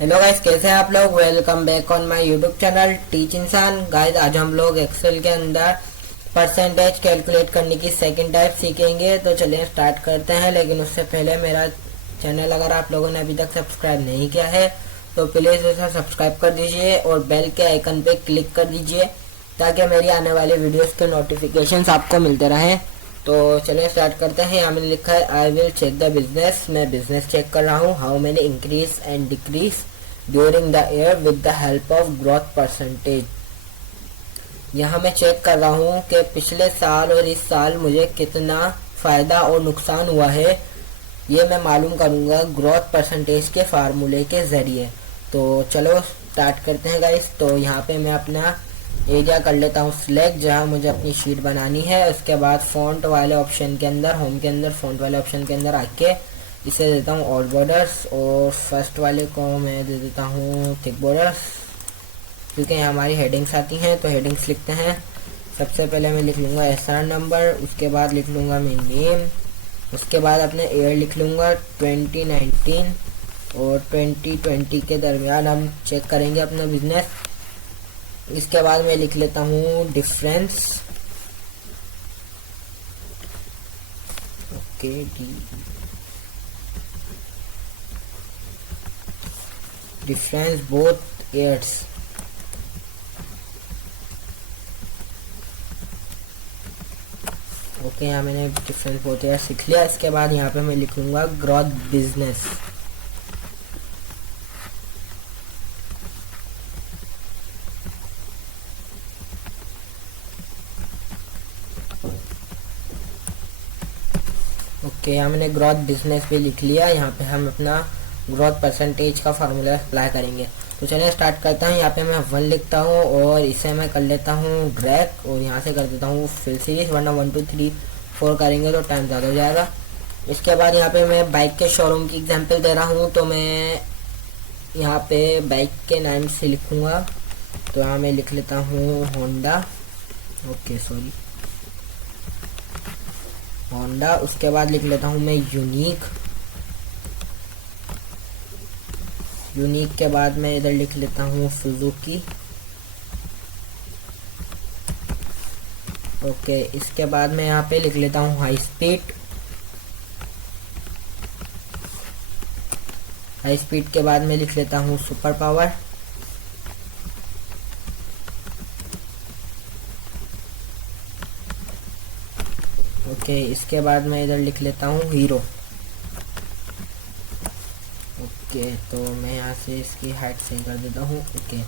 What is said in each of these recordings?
Hello guys, कैसे हैं आप लोग। Welcome back on my YouTube channel teach इंसान। गाइस आज हम लोग एक्सेल के अंदर परसेंटेज कैलकुलेट करने की सेकंड टाइप सीखेंगे। तो चलिए स्टार्ट करते हैं। लेकिन उससे पहले मेरा चैनल अगर आप लोगों ने अभी तक सब्सक्राइब नहीं किया है तो प्लीज़ उसे सब्सक्राइब कर दीजिए और बेल के आइकन पे क्लिक कर दीजिए ताकि मेरी आने वाले वीडियोस के नोटिफिकेशंस आपको मिलते रहें। तो चलिए स्टार्ट करते हैं। यहाँ मैंने लिखा है I will check the business. मैं बिजनेस चेक कर रहा हूँ। How many increase and decrease during the year with the help of growth percentage. यहाँ मैं चेक कर रहा हूँ कि पिछले साल और इस साल मुझे कितना फ़ायदा और नुकसान हुआ है। ये मैं मालूम करूँगा ग्रोथ परसेंटेज के फार्मूले के ज़रिए। तो चलो स्टार्ट करते हैं गाइस। तो यहाँ पे मैं अपना एरिया कर लेता हूँ सिलेक्ट, जहाँ मुझे अपनी शीट बनानी है। उसके बाद फ़ॉन्ट वाले ऑप्शन के अंदर, होम के अंदर फ़ॉन्ट वाले ऑप्शन के अंदर आके इसे देता हूँ ऑल बॉर्डर्स, और फर्स्ट वाले को मैं दे देता हूँ थिक बॉर्डर्स, क्योंकि यहाँ हमारी हेडिंग्स आती हैं। तो हेडिंग्स लिखते हैं। सबसे पहले मैं लिख लूँगा एसआर नंबर, उसके बाद लिख लूँगा मैं नेम, उसके बाद अपने ईयर लिख लूँगा 2019 और 2020 के दरमियान हम चेक करेंगे अपना बिजनेस। इसके बाद मैं लिख लेता हूँ difference, okay difference both years. Okay, यहाँ मैंने डिफरेंस बोथ ईयर्स सीख लिया। इसके बाद यहाँ पे मैं लिखूंगा ग्रोथ बिजनेस। ओके, यहाँ मैंने ग्रोथ बिजनेस भी लिख लिया। यहाँ पे हम अपना ग्रोथ परसेंटेज का फार्मूला अप्लाई करेंगे। तो चलिए स्टार्ट करता हूँ। यहाँ पे मैं 1 लिखता हूँ और इसे मैं कर लेता हूँ ड्रैग और यहाँ से कर देता हूँ फिल सीरीज, वरना 1 2 3 4 करेंगे तो टाइम ज़्यादा हो जाएगा। इसके बाद यहाँ पे मैं बाइक के शोरूम की एग्जांपल दे रहा हूँ, तो मैं यहाँ पे बाइक के नाम से लिखूँगा। तो यहाँ मैं लिख लेता हूँ होंडा, ओके सॉरी होंडा। उसके बाद लिख लेता हूँ मैं यूनिक, यूनिक के बाद मैं इधर लिख लेता हूँ सुजुकी, ओके। इसके बाद मैं यहाँ पे लिख लेता हूँ हाई स्पीड, हाई स्पीड के बाद मैं लिख लेता हूँ सुपर पावर, ओके। इसके बाद मैं इधर लिख लेता हूँ हीरो, ओके। तो मैं यहाँ से इसकी हाइट सही कर देता हूँ, ओके।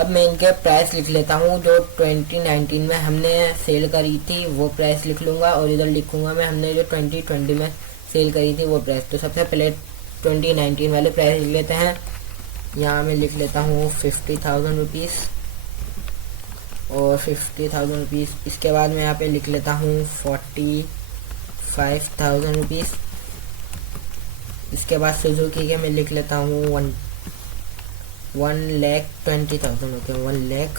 अब मैं इनके प्राइस लिख लेता हूँ। जो 2019 में हमने सेल करी थी वो प्राइस लिख लूँगा, और इधर लिखूँगा मैं हमने जो 2020 में सेल करी थी वो प्राइस। तो सबसे पहले 2019 वाले प्राइस लिख लेते हैं। यहाँ मैं लिख लेता हूँ 50,000 रुपीज़ और 50,000 रुपीज़। इसके बाद मैं यहाँ पे लिख लेता हूँ 45,000 रुपीज़। इसके बाद सुजुकी के मैं लिख लेता हूँ 1,20,000,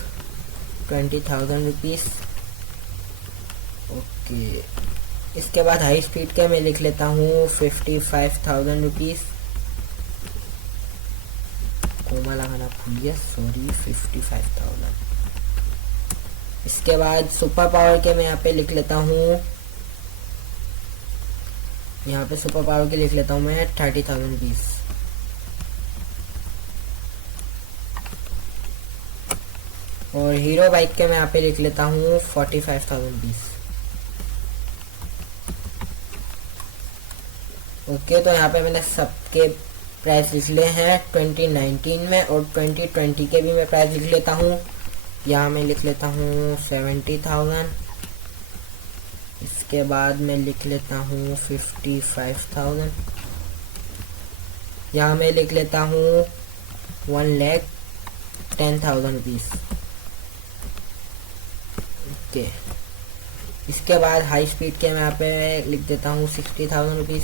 ओके 1,20,000 रुपीज़, ओके। इसके बाद हाई स्पीड के मैं लिख लेता हूँ 55,000 रुपीज़, कोमा लगाना भूल गया, सॉरी 55,000। इसके बाद सुपर पावर के मैं यहाँ पे लिख लेता हूँ, यहाँ पे सुपर पावर के लिख लेता हूँ मैं 30,000 रुपीज़, और हीरो बाइक के मैं यहाँ पे लिख लेता हूँ 45,000 रुपीज़, ओके। तो यहाँ पे मैंने सबके प्राइस लिख लिए हैं 2019 में, और 2020 के भी मैं प्राइस लिख लेता हूँ। यहाँ मैं लिख लेता हूँ 70,000। इसके बाद मैं लिख लेता हूँ 55,000। यहाँ मैं लिख लेता हूँ 1,10,000 रुपीज़, ओके। इसके बाद हाई स्पीड के मैं यहाँ पे लिख देता हूँ 60,000 रुपीज़।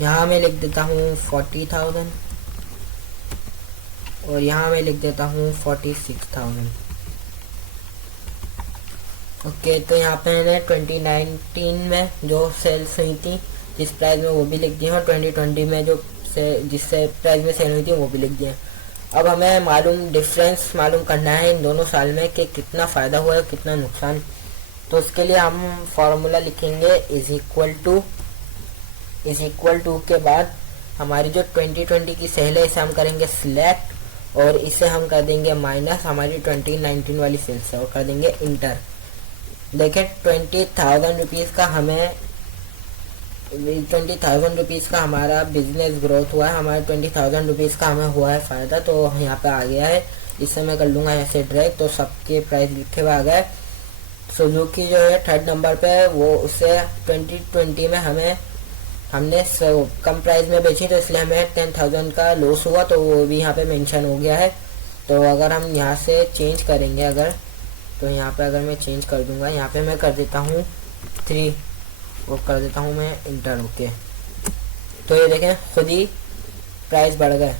यहाँ मैं लिख देता हूँ 40,000 और यहाँ मैं लिख देता हूँ 46,000, ओके। तो यहाँ पे मैंने 2019 में जो सेल्स हुई थी जिस प्राइस में वो भी लिख दी है, और 2020 में जो जिससे प्राइस में सेल हुई थी वो भी लिख दिए। अब हमें डिफरेंस मालूम करना है इन दोनों साल में कि कितना फ़ायदा हुआ है कितना नुकसान। तो उसके लिए हम फार्मूला लिखेंगे इज इक्वल टू के बाद हमारी जो 2020 की सेल है इसे हम करेंगे सिलेक्ट और इसे हम कर देंगे माइनस हमारी 2019 वाली सेल से और कर देंगे इंटर। देखिए 20,000 रुपीज़ का हमारा बिजनेस ग्रोथ हुआ है, हमारे 20,000 रुपीज़ का हमें हुआ है फ़ायदा। तो यहाँ पे आ गया है, इससे मैं कर लूँगा ऐसे ड्रैग तो सबके प्राइस लिखे हुए आ गए। सुजुकी जो है थर्ड नंबर पे है, वो उसे 2020 में हमने कम प्राइस में बेची तो इसलिए हमें 10,000 का लॉस हुआ, तो वो भी यहाँ पे मेंशन हो गया है। तो अगर हम यहाँ से चेंज करेंगे तो यहाँ पे अगर मैं चेंज कर दूंगा, यहाँ पे मैं कर देता हूँ 3 और कर देता हूँ मैं इंटर। ओके, तो ये देखें खुद ही प्राइस बढ़ गए,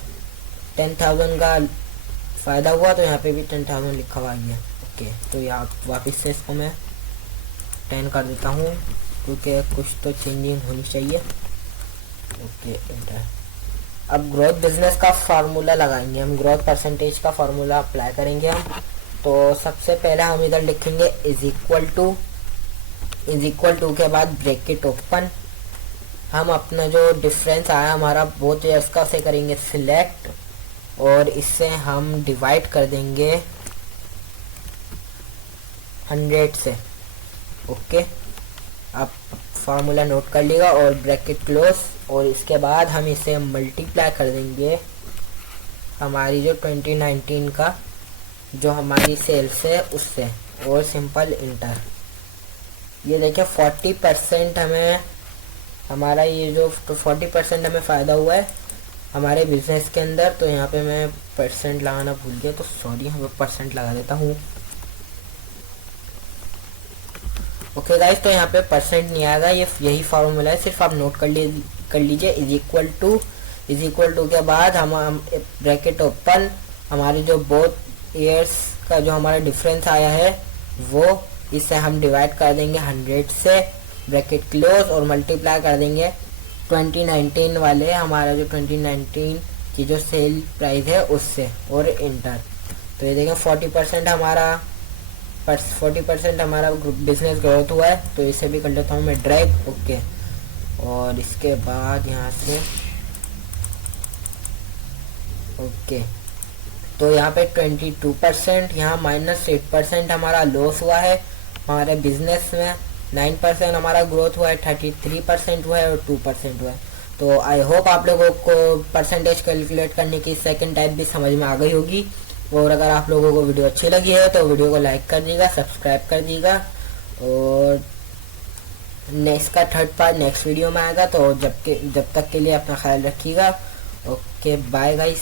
10,000 का फ़ायदा हुआ तो यहाँ पे भी 10,000 लिखा हुआ गया। ओके, तो यहाँ वापस से इसको मैं 10 कर देता हूँ क्योंकि कुछ तो चेंजिंग होनी चाहिए। Okay, inter. अब ग्रोथ बिजनेस का फार्मूला लगाएंगे हम, ग्रोथ परसेंटेज का फार्मूला अप्लाई करेंगे हम। तो सबसे पहले हम इधर लिखेंगे इज इक्वल टू के बाद ब्रैकेट ओपन, हम अपना जो डिफरेंस आया हमारा बोथ ईयर्स का उसे करेंगे सिलेक्ट और इससे हम डिवाइड कर देंगे 100 से। ओके, आप फार्मूला नोट कर लिएगा और ब्रैकेट क्लोज और इसके बाद हम इसे मल्टीप्लाई कर देंगे हमारी जो 2019 का जो हमारी सेल्स है उससे और सिंपल इंटर। ये देखिए 40% हमारा ये जो 40% हमें फ़ायदा हुआ है हमारे बिजनेस के अंदर। तो यहाँ पे मैं परसेंट लगाना भूल गया तो सॉरी, यहाँ पे परसेंट लगा देता हूँ। ओके गाइस, तो यहाँ पे परसेंट नहीं आएगा, यही फार्मूला है, सिर्फ आप नोट कर लीजिए इज इक्वल टू के बाद हम ब्रैकेट ओपन, हमारी जो बोथ ईयर्स का जो हमारा डिफरेंस आया है वो इससे हम डिवाइड कर देंगे 100 से, ब्रैकेट क्लोज और मल्टीप्लाई कर देंगे 2019 वाले हमारा जो 2019 की जो सेल प्राइस है उससे और इंटर। तो ये देखें 40% हमारा बिजनेस ग्रोथ हुआ है। तो इसे भी कर लेता हूँ मैं ड्रैग। ओके, और इसके बाद यहाँ से ओके, तो यहाँ पे 22%, यहाँ -8% हमारा लॉस हुआ है हमारे बिजनेस में, 9% हमारा ग्रोथ हुआ है, 33% हुआ है और 2% हुआ है। तो आई होप आप लोगों को परसेंटेज कैलकुलेट करने की सेकंड टाइप भी समझ में आ गई होगी। और अगर आप लोगों को वीडियो अच्छी लगी है तो वीडियो को लाइक कर दीजिएगा, सब्सक्राइब कर दीजिएगा और नेक्स्ट का थर्ड पार्ट नेक्स्ट वीडियो में आएगा। तो जब तक के लिए अपना ख्याल रखिएगा। Okay, bye guys.